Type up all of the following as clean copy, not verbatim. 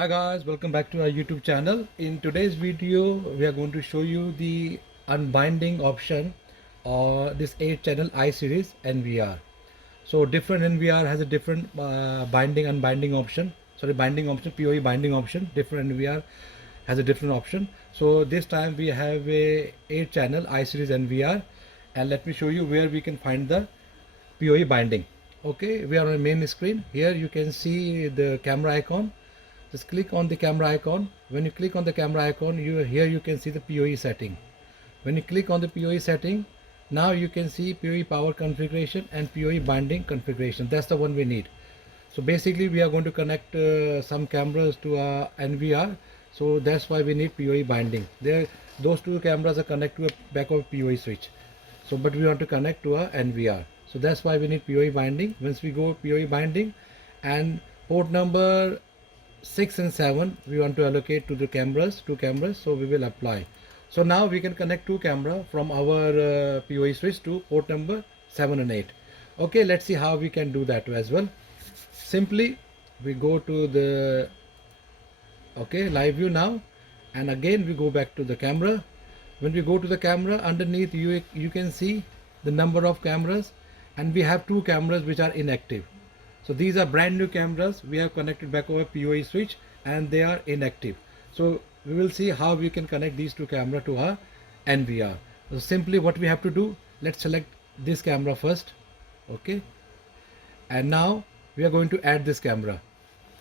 Hi guys, welcome back to our YouTube channel. In today's video, we are going to show you the unbinding option or this 8-channel I series NVR. So different NVR has a different binding unbinding option. Sorry, binding option, PoE binding option. Different NVR has a different option. So this time we have a 8-channel I series NVR, and let me show you where we can find the PoE binding. Okay, we are on the main screen. Here you can see the camera icon. Just click on the camera icon. When you click on the camera icon, here you can see the PoE setting. When you click on the PoE setting, now you can see PoE power configuration and PoE binding configuration. That's the one we need. So basically we are going to connect some cameras to our NVR. So that's why we need PoE binding. Those two cameras are connected to a back of PoE switch. So but we want to connect to our NVR. So that's why we need PoE binding. Once we go PoE binding and port number 6 and 7 we want to allocate to the two cameras, so we will apply. So now we can connect two camera from our PoE switch to port number 7 and 8. Okay, let's see how we can do that as well. Simply we go to the live view now, and again we go back to the camera. When we go to the camera, underneath you can see the number of cameras, and we have two cameras which are inactive. So these are brand new cameras we have connected back over PoE switch, and they are inactive. So we will see how we can connect these two cameras to our NVR. So simply what we have to do, let's select this camera first. Okay, and now we are going to add this camera.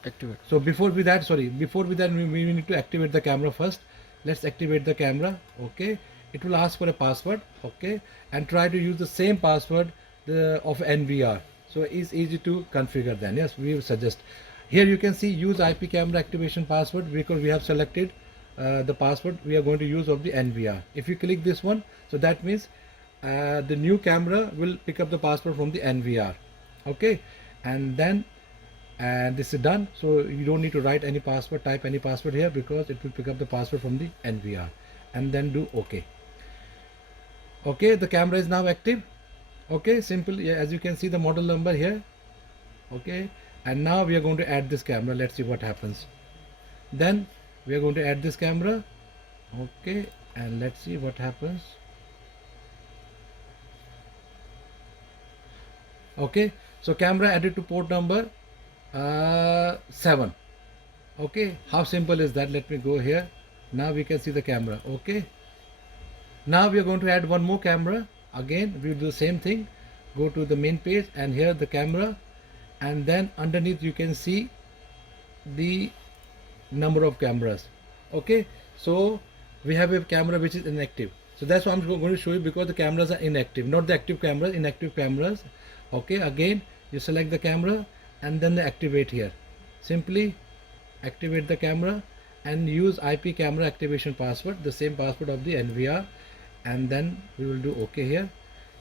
Activate. So before we need to activate the camera first. Let's activate the camera. Okay, it will ask for a password. Okay, and try to use the same password of NVR. So it's easy to configure then. Yes, we will suggest. Here you can see use IP camera activation password, because we have selected the password we are going to use of the NVR. If you click this one, so that means the new camera will pick up the password from the NVR. Okay, and this is done. So you don't need to write any password, type any password here, because it will pick up the password from the NVR, and then do OK. Okay, the camera is now active. Okay, simple. Yeah, as you can see the model number here. Okay, and now we are going to add this camera. Let's see what happens. Then we are going to add this camera. Okay, and let's see what happens. Okay, so camera added to port number 7. Okay, how simple is that? Let me go here. Now we can see the camera. Okay, now we are going to add one more camera. Again we will do the same thing. Go to the main page, and here the camera, and then underneath you can see the number of cameras. Okay, so we have a camera which is inactive. So that's what I'm going to show you, because the cameras are inactive, not the active cameras, inactive cameras. Okay, again you select the camera and then activate here. Simply activate the camera and use IP camera activation password, the same password of the NVR, and then we will do OK here,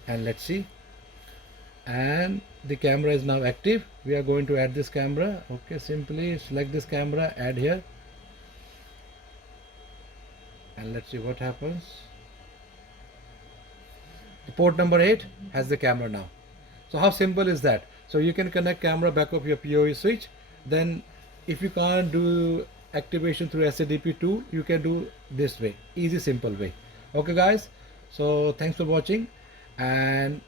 and let's see. And the camera is now active. We are going to add this camera. Okay, simply select this camera, add here, and let's see what happens. The port number 8 has the camera now. So how simple is that? So you can connect camera back of your PoE switch. Then if you can't do activation through SADP2, you can do this way, easy simple way. Okay guys, so thanks for watching, and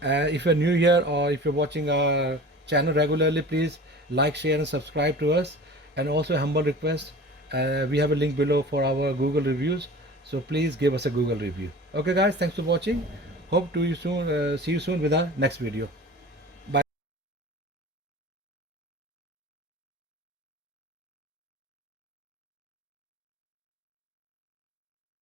if you're new here, or if you're watching our channel regularly, please like, share and subscribe to us. And also a humble request, we have a link below for our Google reviews, so please give us a Google review. Okay guys, thanks for watching. Hope to see you soon with our next video.